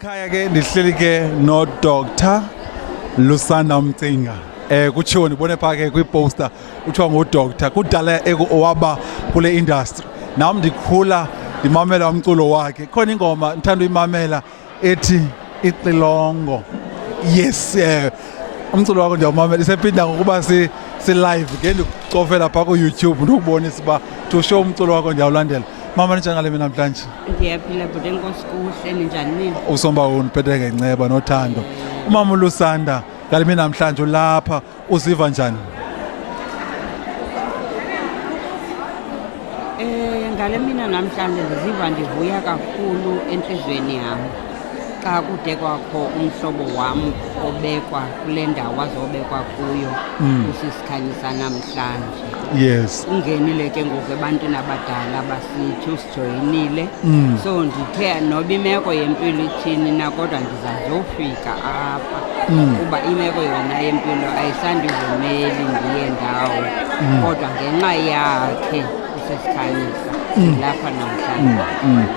Ekhaya ke ndihleli ke no Dr. Lusanda Mcinga. Kutshiwo ndibone pha ke kwi-poster kuthiwa ngu-doctor kudala owaba kule industry. Nam ndikhula ndimamela umculo wakhe. Khona ingoma ndithanda uyimamela ethi Ixilongo. Yes, umculo wakho ndiyawumamela isephinda ngokuba si-live ke ndikucofela pha ku-YouTube ndikubonisa uba to show umculo wakho ndiyawulandela. Mama njengale mina namhlanje. Ndiyaphila bhuti enkosi kuhle ninjani nini? Usomba uniphethe ngenceba nothando. Umama uLusanda ngale mina namhlanje ulapha uziva njani? Ngale mina namhlanje ndiziva ndivuya kakhulu enhlizweni yami. Xa kude kwakho umhlobo wam obekwa kule ndawo azobekwa kuyo usisikhanyisa namhlanje. Yes. Ungenile ke ngoku ebantwini abadala basithi usijoyinile. So ndithe noba imeko yempilo ithini na kodwa ndizazofika apha kuba imeko yona yempilo ayisandivumeli ndiye ndawo kodwa ngenxa yakhe usisikhanyisa lapha namhlanje.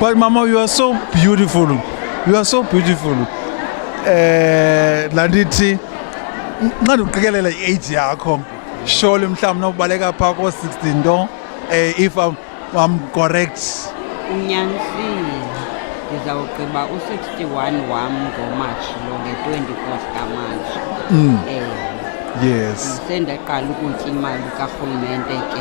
But Mama, you are so beautiful. You are so beautiful. Landithi nxa ndiqikelela i-age yakho surely mhlawumbi nobaleka phaa ko-16 nto if I'm correct. Unyanisile ndizawugqiba u-61 wam ngoMatshi lo nge-24 kaMatshi. Yes. Sendeqala ukutya imali karhulumente ke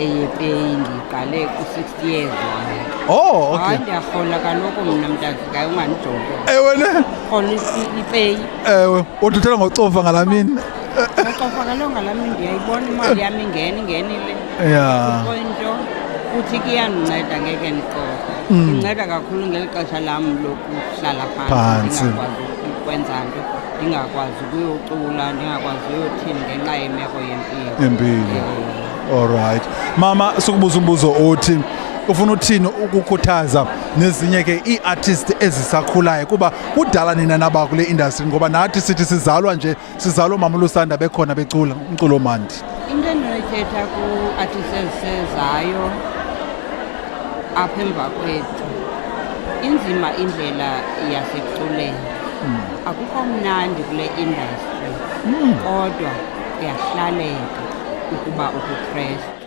eyepeyi ndiqale ku-60 years wam. Oh, okay. Hayi ndiyarhola kaloku mna mntazikayo ungandijongi. Ewe ne? Rhola ipeyi. Ewe, uduthela ngocofa ngala mini. Ngocofa kaloku ngala mini ndiyayibona imali yam ingenile. Yeah. Into futhi kuyandinceda ngeke ndicofe. Inceda kakhulu ngeli xesha lam lokuhlala phansi ndingakwazi ukwenza nto, ndingakwazi ukuyocula, ndingakwazi uyothini ngenxa yemeko yempilo. All right. Mama, sukubuza umbuzo othi ufuna uthini ukukhuthaza nezinye ke ii-artist ezisakhulayo kuba kudala nina naba kule industry ngoba nathi sithi sizalwa Mama uLusanda bekhona becula umculo mandi. Into endinoyithetha ku-artist ezisezayo apha emva kwethu inzima indlela yasekuculeni. Akukho mnandi kule industry kodwa kuyahlaleka ukuba ukukrestu.